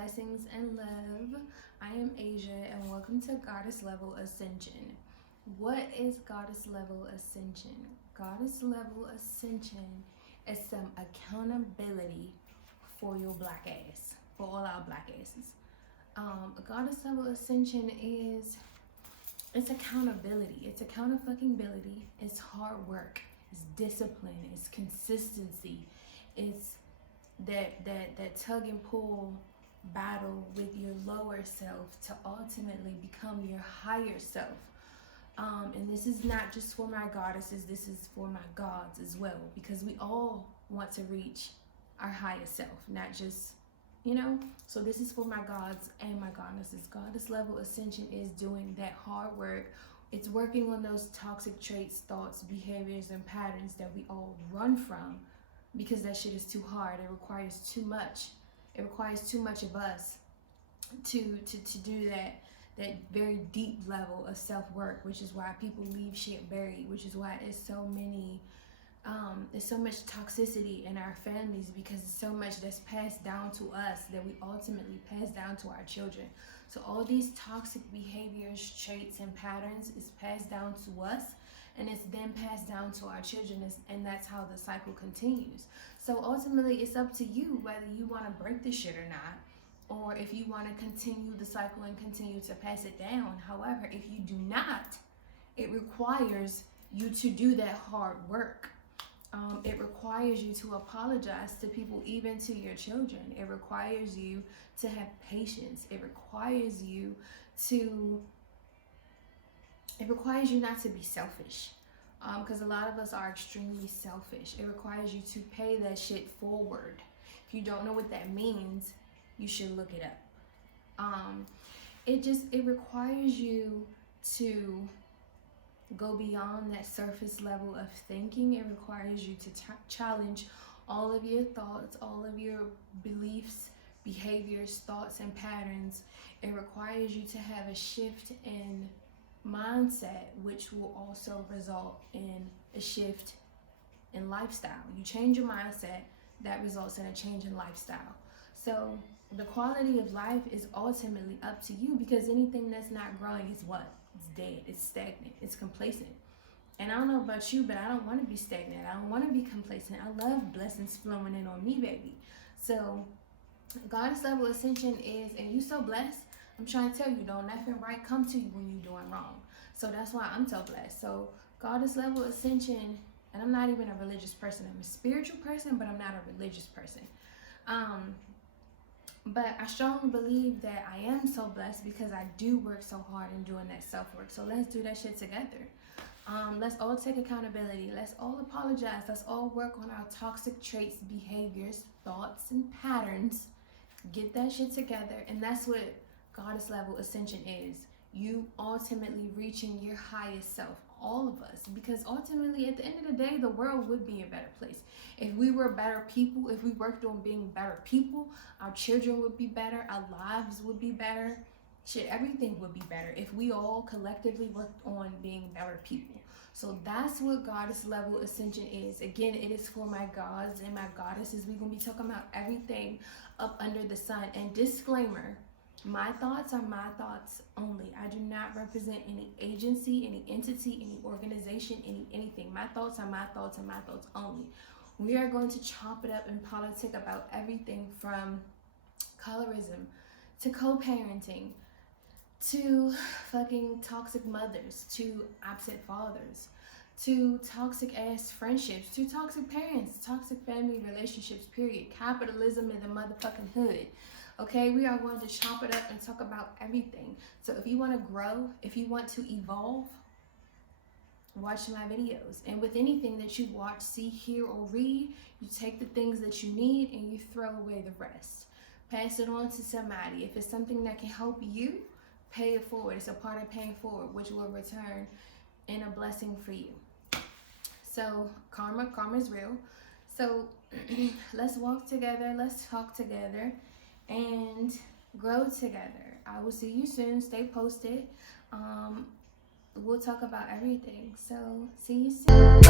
blessings and love. I am Asia and welcome to Goddess Level Ascension. What is Goddess Level Ascension? Goddess Level Ascension is some accountability for your black ass, for all our black asses. Goddess Level Ascension it's accountability. It's accountability. It's hard work. It's discipline. It's consistency. It's that tug and pull battle with your lower self to ultimately become your higher self. And this is not just for my goddesses, this is for my gods as well, because we all want to reach our highest self, not just, so this is for my gods and my goddesses. Goddess Level Ascension is doing that hard work. It's working on those toxic traits, thoughts, behaviors, and patterns that we all run from, because that shit is too hard. It requires too much. It requires too much of us to do that very deep level of self-work, which is why people leave shit buried, which is why there's so much toxicity in our families, because it's so much that's passed down to us that we ultimately pass down to our children. So all these toxic behaviors, traits, and patterns is passed down to us, and it's then passed down to our children, and that's how the cycle continues. So ultimately, it's up to you whether you want to break the shit or not, or if you want to continue the cycle and continue to pass it down. However, if you do not, it requires you to do that hard work. It requires you to apologize to people, even to your children. It requires you to have patience. It requires you not to be selfish, because a lot of us are extremely selfish. It requires you to pay that shit forward. If you don't know what that means, you should look it up. It requires you to go beyond that surface level of thinking. It requires you to challenge all of your thoughts, all of your beliefs, behaviors, thoughts, and patterns. It requires you to have a shift in mindset, which will also result in a shift in lifestyle. You change your mindset, that results in a change in lifestyle. So the quality of life is ultimately up to you, because anything that's not growing is what? It's dead, it's stagnant, it's complacent. And I don't know about you, but I don't want to be stagnant. I don't want to be complacent. I love blessings flowing in on me, baby. So Goddess Level Ascension is, and you so blessed. I'm trying to tell you, don't nothing right come to you when you're doing wrong. So that's why I'm so blessed. So Goddess Level Ascension, and I'm not even a religious person. I'm a spiritual person, but I'm not a religious person. But I strongly believe that I am so blessed because I do work so hard in doing that self-work. So let's do that shit together. Let's all take accountability. Let's all apologize. Let's all work on our toxic traits, behaviors, thoughts, and patterns. Get that shit together. And that's what Goddess Level Ascension is. You ultimately reaching your highest self, all of us, because ultimately at the end of the day, the world would be a better place if we were better people. If we worked on being better people, our children would be better, our lives would be better, shit, everything would be better if we all collectively worked on being better people. So that's what Goddess Level Ascension is. Again, it is for my gods and my goddesses. We're gonna be talking about everything up under the sun. And disclaimer, my thoughts are my thoughts only. I do not represent any agency, any entity, any organization, anything. My thoughts are my thoughts and my thoughts only. We are going to chop it up in politics about everything from colorism to co-parenting to fucking toxic mothers to absent fathers to toxic ass friendships to toxic parents, toxic family relationships, period. Capitalism in the motherfucking hood. Okay, we are going to chop it up and talk about everything. So if you want to grow, if you want to evolve, watch my videos. And with anything that you watch, see, hear, or read, you take the things that you need and you throw away the rest. Pass it on to somebody. If it's something that can help you, pay it forward. It's a part of paying forward, which will return in a blessing for you. So karma is real. So let's walk together, let's talk together, and grow together. I will see you soon. Stay posted. We'll talk about everything. So see you soon.